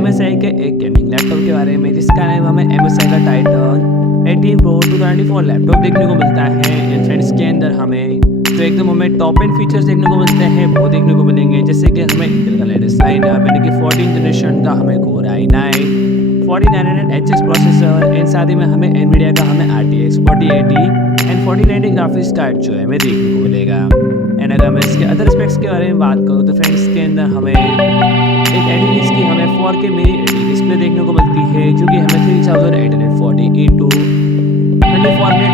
MSI के एक gaming laptop के बारे में, जिसका नाम हमें MSI का टाइटन 18 Pro 294 लैपटॉप देखने को मिलता है। एंड फ्रेंड्स के अंदर हमें जो एकदम हमें टॉप एंड फीचर्स देखने को मिलते हैं वो देखने को मिलेंगे, जैसे कि हमें इंटेल का लेटेस्ट लाइनअप यानी कि 14th जनरेशन का हमें कोर i9-14900HX प्रोसेसर, एंड साथ ही में हमें NVIDIA का हमें RTX 4080 एंड 4090 ग्राफिक्स कार्ड जो है हमें देखने को मिलेगा। एंड अगर मैं इसके अदर स्पेक्स के बारे में बात करूँ तो फ्रेंड्स के अंदर हमें एक एडिस की हमें 4K मिनी डिस्प्ले देखने को मिलती है, जो कि हमें 3840x24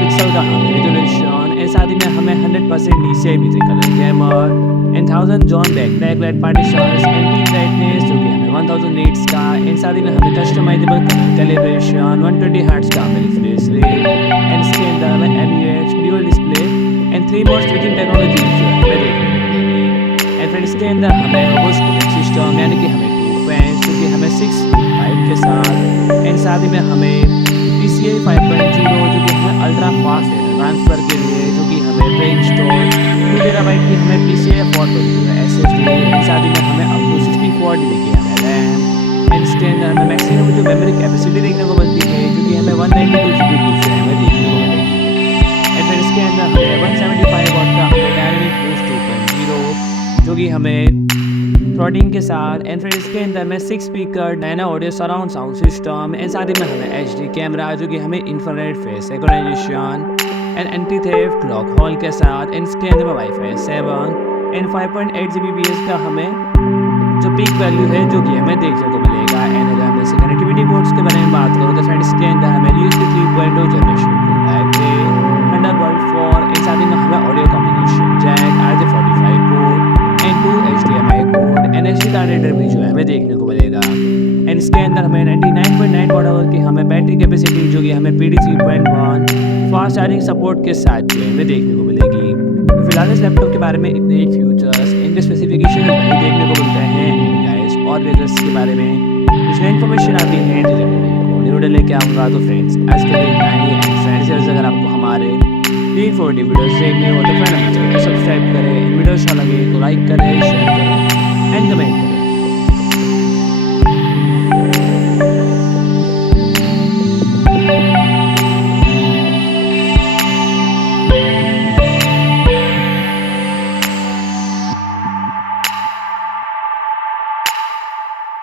पिक्सल का हमें रेजोल्यूशन, एंड साथ ही में हमें 100% DCI colour gamut and 1000 zone backlight partitions and peak brightness जो कि हमें 1000 निट्स का, एंड साथ ही में हमें कस्टमाइजेबल कलर कैलिब्रेशन 120 हर्ट्ज का हमें रिफ्रेश रेट, एंड इसके अंदर हमें MUX dual display and 3 mode switching technology जो है हमें देखने को मिलेगी। एंड फिर इसके अंदर हमें रोबोस्ट कूलिंग सिस्टम यानी कि हमें 2 फैंस जो कि हमें 6 पाइप के साथ, एंड साथ ही में हमें PCIe 5.0 जो कि हमें अल्ट्रा फास्ट डेटा ट्रांसफर के लिए, जो कि हमें प्री इंस्टॉल 2 TB की हमें PCIe 4.0 SSD, एंड साथ ही में हमें अप टू 64 GB की हमें रैम, एंड इसके अंदर हमें मैक्सिमम जो मेमोरी कैपेसिटी देखने को मिलती है जो कि हमें 192 GB की जो है हमें देखने को मिलेगी। एंड फिर इसके अंदर हमें 175 वाट का हमें डायनामिक बूस्ट 2.0 जो कि हमें थ्रॉटलिंग के साथ, एंड फिर इसके अंदर में 6 speaker Dynaudio surround sound system, and साथ ही में हमें HD कैमरा जो कि हमें infrared face synchronization and anti theft lock hall के साथ, एंड इसके अंदर में Wi-Fi 7 एंड 5.8 Gbps का हमें जो पीक वैल्यू है जो कि हमें देखने को मिलेगा। एंड अगर हम इसके कनेक्टिविटी मोड्स के बारे में बात करूँ तो फ्रेंड्स इसके अंदर हमें USB 3.0 Gen2 Type-A Thunderbolt 4, and साथ ही में हमें audio communication jack RJ45 port and 2 HDMI port and SD card reader भी जो है हमें देखने को मिलेगा। एंड इसके अंदर हमें 99.9 वाट की हमें बैटरी कैपेसिटी जो कि हमें PD 3.1 फास्ट चार्जिंग सपोर्ट के साथ जो है हमें देखने को मिलेगी। तो फिलहाल इस लैपटॉप के बारे में इतने ही फीचर्स इनके स्पेसिफिकेशन देखने को मिलते हैं। गाइस और वेदर्स के बारे में कुछ नई इन्फॉर्मेशन आती है तो जरूर वीडियो लेके आऊँगा। तो फ्रेंड्स आज के लिए इतना ही। एंड फ्रेंड्स अगर आपको हमारे 340 वीडियोस देखने हो तो फ्रेंड हमारे चैनल को सब्सक्राइब करें, वीडियो अच्छा लगे तो लाइक करें, शेयर करें एंड कमेंट करें।